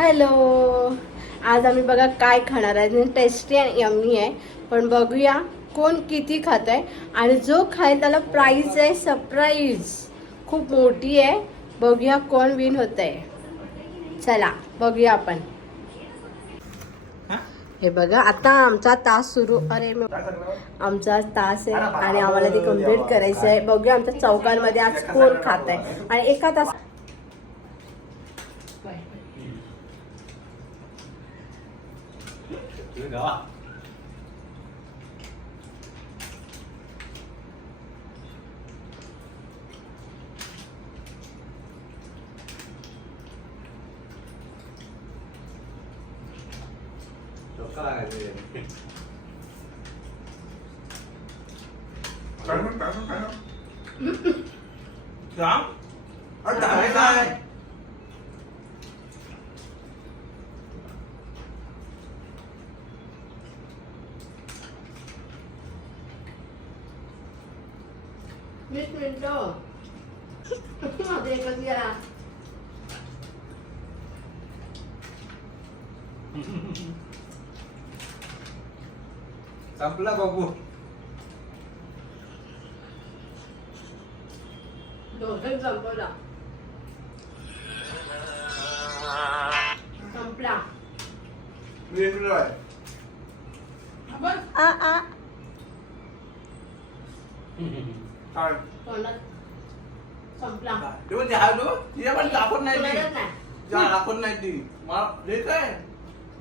Hello, आज आम्ही बघा काय खाणार आहे. टेस्टी आणि यम्मी आहे. पण बघूया कोण किती खात आहे आणि जो खाईल त्याला प्राइज आहे. सरप्राईज खूप मोठी आहे. बघूया कोण विन होत आहे. चला बघूया आपण. हे बघा आता आमचा तास सुरू. आमचा तास आहे आणि आम्हाला ते कम्प्लीट करायचं आहे. बघूया आमच्या चौकांमध्ये आज कोण खात आहे आणि एका तास संपला बाबू.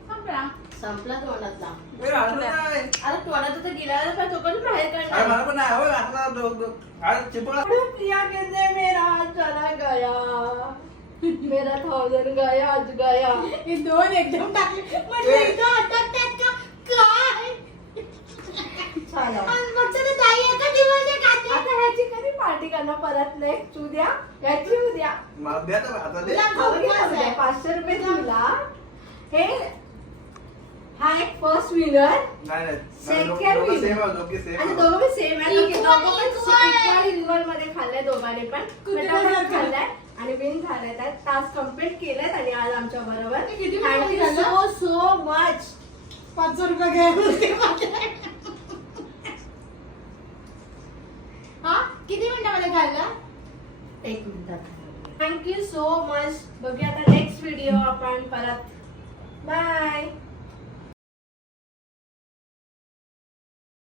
संपला. संपला तोंडातला. अरे तोंडात तर गिरायला पाहिजे. तो पण बाहेर मेरा चला गया, मेरा 1000 गया आज गया. हे दोन एकदम टाकले म्हणजे एकदम अटकतात का काय. आता ह्याची कधी पार्टी करणार परत. नेक्स्ट उद्या ह्याची उद्या 500 रुपये तुला. हे हा एक फर्स्ट विनर, सेकंड विनर आणि दोघं पण सेम आहे. इक्वल मध्ये खाल्लंय दोघांनी पण. खाल्लाय आणि विन झालाय. त्यात टास्क कम्प्लीट केलेत आणि आज आमच्या बरोबर. Thank you so so much. 500 रुपये घ्या. हा किती मिनिटामध्ये खाल्ला. 1 मिनिटात. Thank you so much. बघूया आता नेक्स्ट व्हिडिओ आपण परत. बाय.